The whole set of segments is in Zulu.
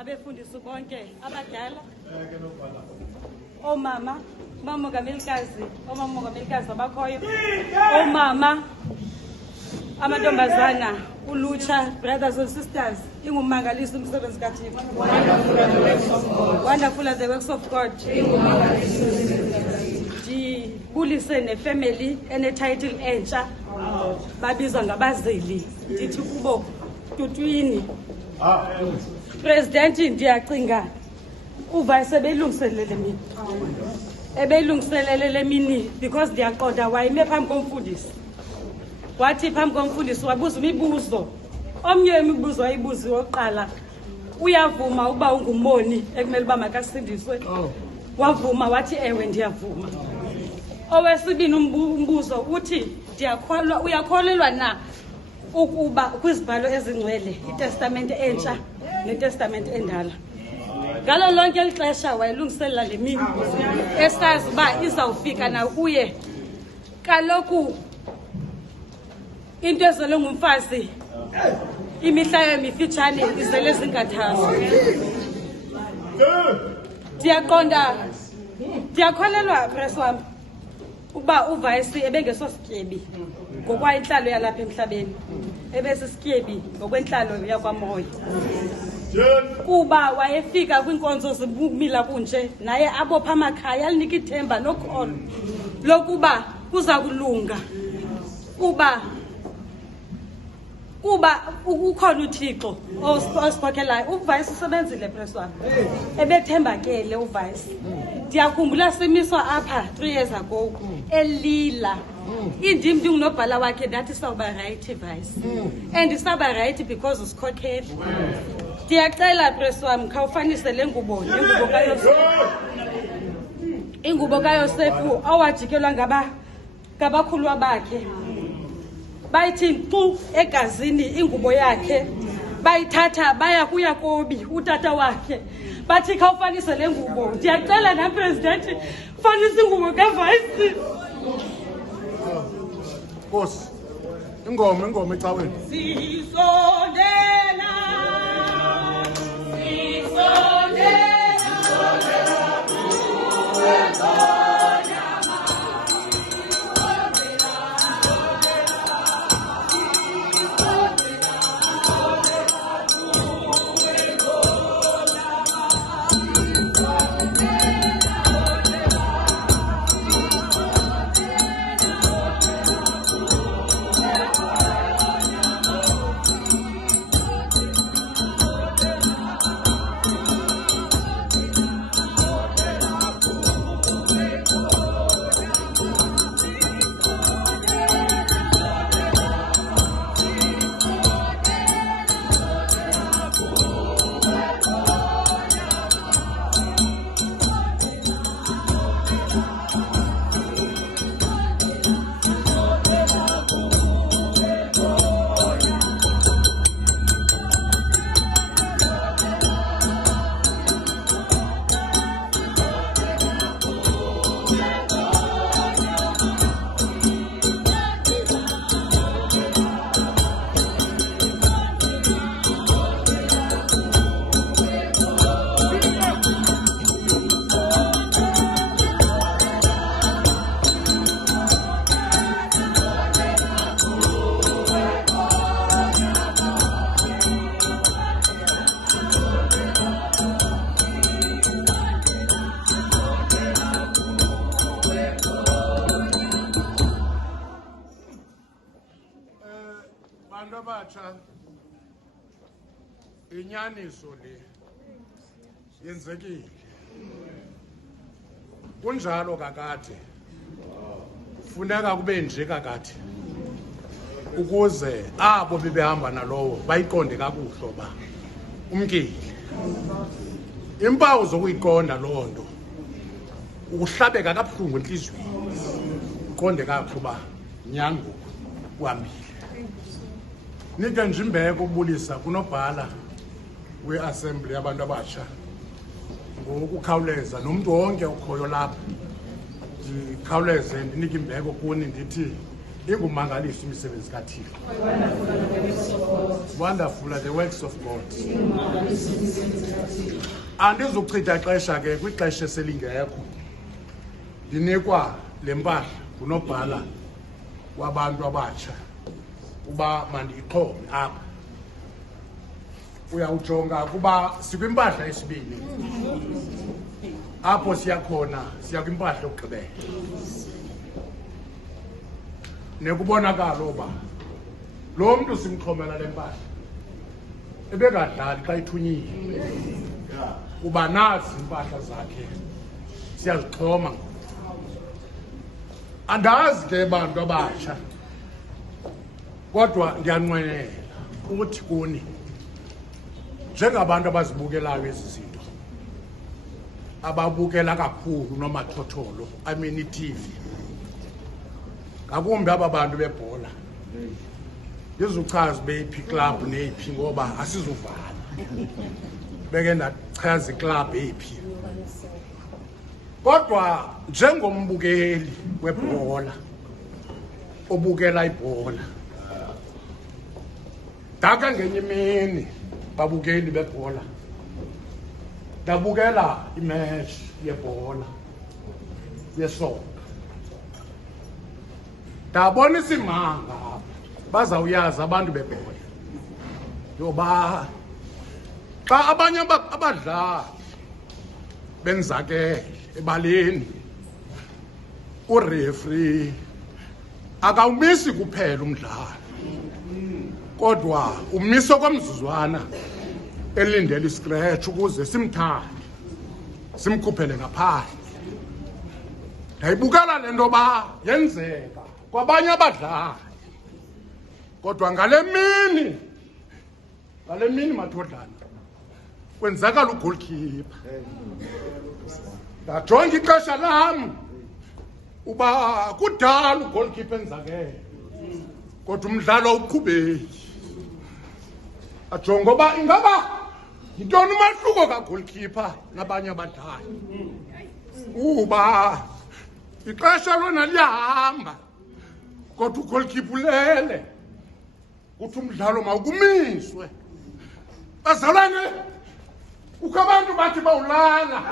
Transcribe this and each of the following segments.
abefundisi bonke abadala, omama, umamongamelikazi, omamongamelikazi abakhoyo, omama, amantombazana, ulutsha, brothers and sisters, ingumangaliso umsebenzi kaThixo. Wonderful are the works of God. Ndibulise nefamily ene-title entsha babizwa ngabazeli, ndithi kubo tutwini. President ndiyacinga uva sebelungiselele mina. Ebelungiselele mini because ndiyaqonda wayime phambi komfundisi. Wathi phambi komfundisi wabuza imibuzo. Omnye wemibuzo wayibuza oqala, uyavuma ukuba ungumoni ekumele uba makasindiswe? Wavuma wathi ewe ndiyavuma. Owesibini umbuzo uthi ndiyakholwa, uyakholelwa na ukuba kwizibhalo ezingcwele, iTestament entsha neTestament endala? Ngalo lonke ixesha wayelungiselela le mini esazi uba izawufika na kuye. Kaloku into ezele ngumfazi imihla emifitshane izele zingathazo. Ndiyakholelwa press wam ukuba uVice ebengesosityebi ngokwayintlalo yalapha emhlabeni, ebesisityebi ngokwentlalo yakwamoya. Kuba wayefika kwinkonzo zibumila kunje naye abopha amakhaya, alinika ithemba nokholo lokuba kuza kulunga, kuba ukhona uThixo osikhokelayo. uVice usebenzile press wam, ebethembakele uVice. Ndiyakhumbula simiswa apha 3 years ago elila. Indim ndingunobhala wakhe ndathi sawuba right Vice, and isaba right because usikhokhela. Ndiyacela press wam khawufanise le ngubo nengubo kaYosefu, ingubo kaYosefu awajikelwa ngabakhulwa bakhe. Bayithi nkqu egazini ingubo yakhe, bayithatha baya kuYakobi utata wakhe, bathi khawufanise le ngubo. Ndiyacela na president fanisa ingubo kaVice. Nkosi, ingoma ecaweni. Sisondela abatsha, inyaniso le yenzekile. Kunjalo kakade, funeka kube nje kakade ukuze abo bebehamba nalowo bayiqonde kakuhle ba umkile. Impawu zokuyiqonda loo nto ukuhlabeka kabuhlungu enhliziyweni, uqonde kakuhle ba nyango uhambile. Nika nje imbeko ukubulisa kunobhala we-assembly yabantu abatsha ngokukhawuleza nomuntu wonke okhoyo lapha. Ndikhawuleze ndinike imbeko kuni ndithi ingumangalisi imisebenzi kaThixo. Wonderful are the works of God. Andizuchitha ixesha ke kwixesha eselingekho. Ndinikwa lempahla ngunobhala wabantu abatsha uba mandiyixhome apha. Uyawujonga kuba sikwimpahla esibini. Apho siyakhona siya kwimpahla yokugqibela. Nekubonakala uba lo mntu simxhomela le mpahla ebekadlali xa ithunyile. Uba nazi impahla zakhe siyazixhoma. Andazi ke bantu abatsha kodwa ndiyanqwenela ukuthi kuni njengabantu abazibukelayo ezi zinto, ababukela kakhulu nomathotholo, I mean iTV, ngakumbi aba bantu bebhola, ndizuchaza beyiphi club neyiphi ngoba asizuvala. Beke ndachaza iclub eyiphi. Kodwa njengombukeli webhola obukela ibhola, daka ngenye imini babukeli bebhola ndabukela imatch yebhola yesoka, ndabona isimanga bazawuyazi abantu bebhola yoba xa abanye abadlali benzakele ebaleni, ureferee akawumisi kuphela umdlalo kodwa umisa kwamzuzwana elindele iscratch ukuze simthande simkhuphele ngaphandle. Ndayibukala le nto ba yenzeka kwabanye abadlali kodwa ngale mini mathodlana kwenzakala ugoalkeeper. Ndajonga ixesha lam uba kudala ugoalkeeper enzakele kodwa umdlalo uqhubeki. Ajonga uba ingaba yintoni umahluko kagoalkeeper nabanye abadlali. Uba ixesha lona liyahamba kodwa ugoalkeeper ulele kuthi umdlalo mawukumiswe. Bazalwane, kukho abantu bathi bawulala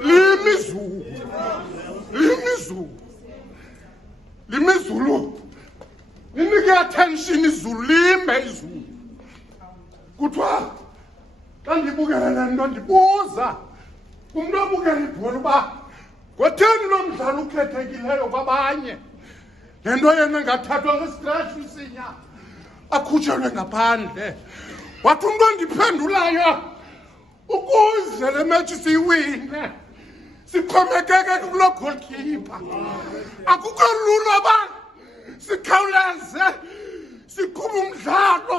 limizulu linike attention izulu lime izulu. Kuthiwa xa ndibukele le nto ndibuza umntu obukela ibhola uba ngotheni lo mdlalo ukhethekileyo kwabanye, le nto yena ngathathwa ngescratch msinya akhutshelwe ngaphandle. Wathi umntu ondiphendulayo ukuze le match siyiwine sixhomekeke kulo goalkeeper. Akukho lula uba sikhawuleze siqhuba umdlalo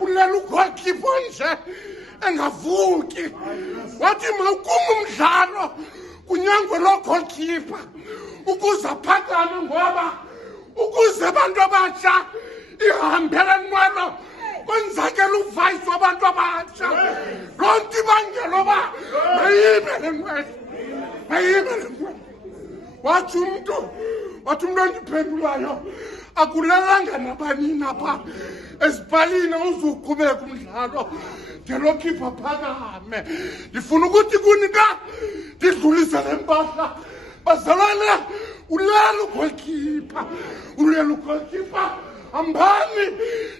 ulela ugoalkeeper nje engavuki. Wathi mawukume umdlalo kunyangwe lo goalkeeper ukuze aphakame, ngoba ukuze abantu abatsha ihambele nqwelo kwenzakela uvice wabantu abatsha. Loo nto ibangela uba mayime le nqwelo. Wathi umntu ondiphendulayo akulelanga nabanini pha ezipalini uzuqhubeka umdlalo ngelo khipha phakame. Ndifuna ukuthi kunika ndidlulise le mpahla. Bazalwane, ulela ugoalkeeper hambani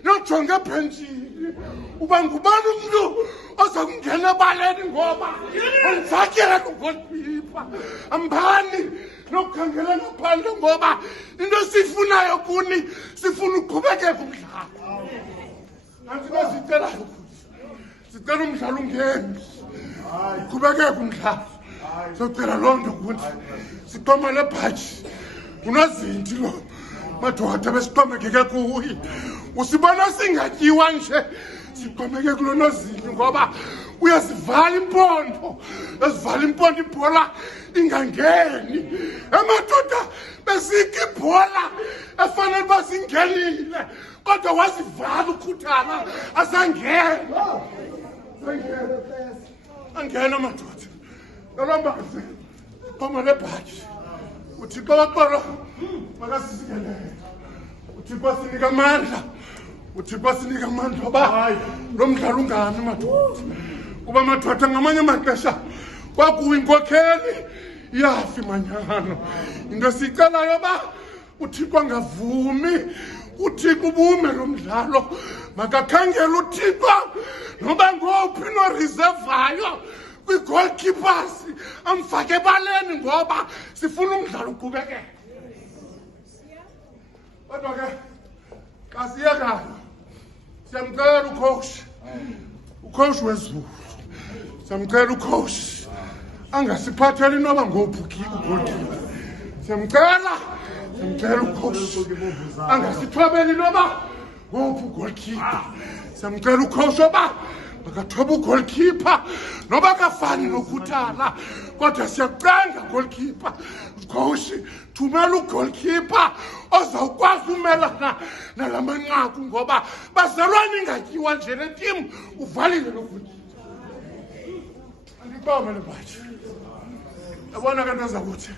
nojonga ebhentshini uba ngubani umntu oza kungena ebaleni ngoba wenzakela ugoalkeeper. Hambani nokukhangela ngaphandle ngoba into siyifunayo kuni sifuna uqhubekeka umdlalo. Nanti sicela umdlalo ungeni, uqhubekeke umdlalo. Socela loo nto kuthi siqoma le bhatshi unozinti lo madoda besixhomekeke kuye. Usibona singatyiwa nje siqomeke kulo nozinti ngoba uyasivala impondo, esivala impondo ibhola ingangeni. Amadoda besikha ibhola efanele uba singenile kodwa wasivala ukhuthala asangena. Angena madoda nalombazi qoma le bhatshi uthixo waxolo makasizikelele. uthixo asinika amandla uthixo asinika amandla ba lo mdlalo ungami madoda kuba madoda ngamanye amaxesha kwakuwa inkokheli yafi manyano into sicelayo ba uthixo angavumi uthixo ubume lo mdlalo makakhangela uthixo noba ngophi noreservayo kwi-goalkeepers amfake ebaleni ngoba sifuna umdlalo uqhubekeke kodwa ke xa siyekayo siyamcela ucoach wezulu siyamcela ucoach angasiphatheli noba ngophi ugoalkeeper siyamcela ucoach angasithobeli noba ngophi ugoalkeeper siyamcela ucoach oba makathoba ugoalkeeper noba kafani nokhuthala kodwa siyaqanga goalkeeper coach thumela ugoalkeeper ozawukwazi umelana nala manqaku ngoba bazalwane ingatyiwa nje le team uvalile lo goalkeeper andibamele bathi yabona ke nto zakuthi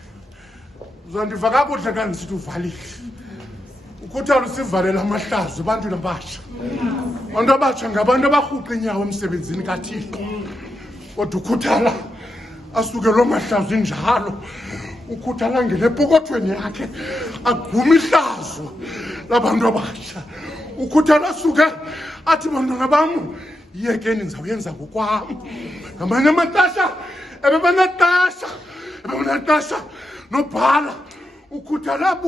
uzandiva kakuhle ka ndisithi uvalile ukhuthalo sivalela amahlazo ebantwini abatsha abantu abatsha ngabantu abarhuqa inyawo emsebenzini kathixo kodwa ukhuthala asuke loo mahlazo injalo ukhuthala ngele epokothweni yakhe aguma ihlazo labantu abatsha ukhuthala asuke athi bantwana bam yekeni ndizawuyenza ngokwam ngamanye amaxesha ebebenetasha nobhala ukhuthala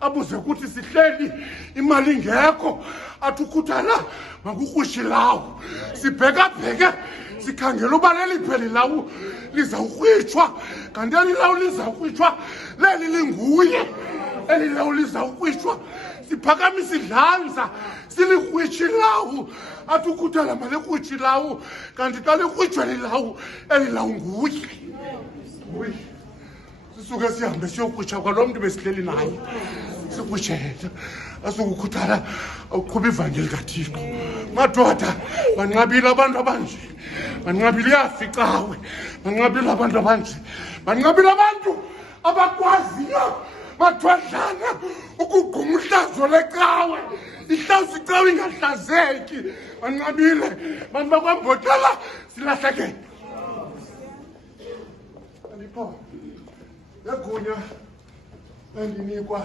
abuze kuthi sihleli imali ingekho athi ukhuthala makukrwishilawo sibhekabheke sikhangela uba leliphi eli lawu lizawukrwitshwa kanti eli lawu lizawukrwitshwa leli linguye eli lawu lizawukrwitshwa siphakamisa idlanza silikrwitsha ilawu athi ukhuthala malikrwitsha ilawu kanti xa likrwitshwa eli lawu nguye sisuke sihambe siyokrwitsha kwalo mntu besihleli naye sikrwitshele asukukhuthala uqhuba ivangeli kathixo madoda banqabile abantu abanje banqabile yaficawe banqabile abantu abanje banqabile abantu abakwaziyo mathwadlana ukugquma uhlazo lecawe ihlazo icawe ingahlazeki banqabile bantu bakwambotala silahlekele andipho egunya endinikwa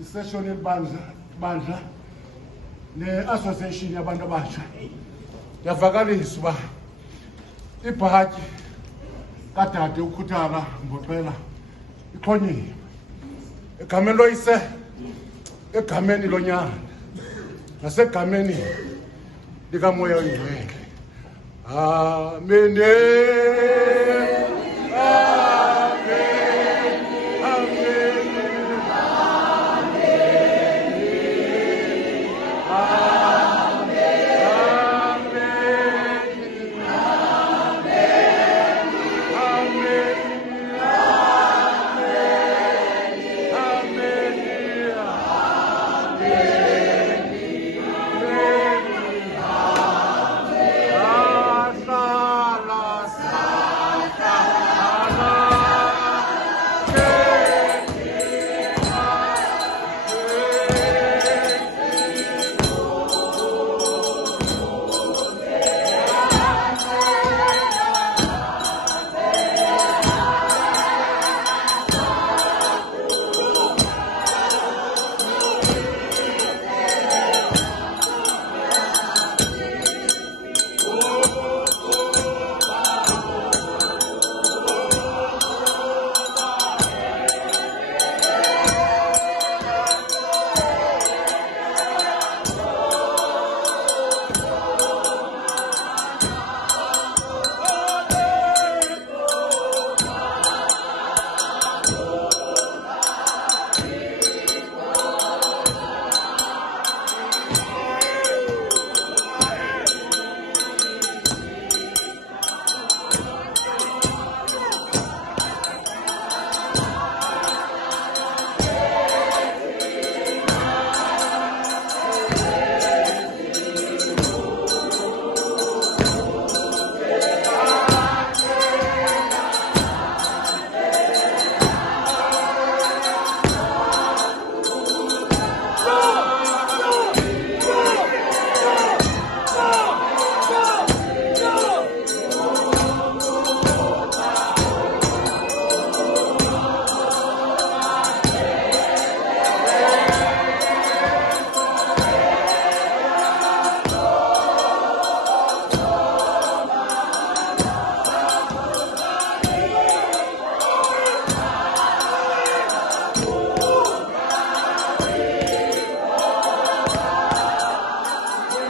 isession yebandla ne-association yabantu abatsha yavakalisa uba ibhatyi kadade ukhuthala mboxela ixhonyiwe egameni loyise egameni lonyana nasegameni likamoya oyingcwele amene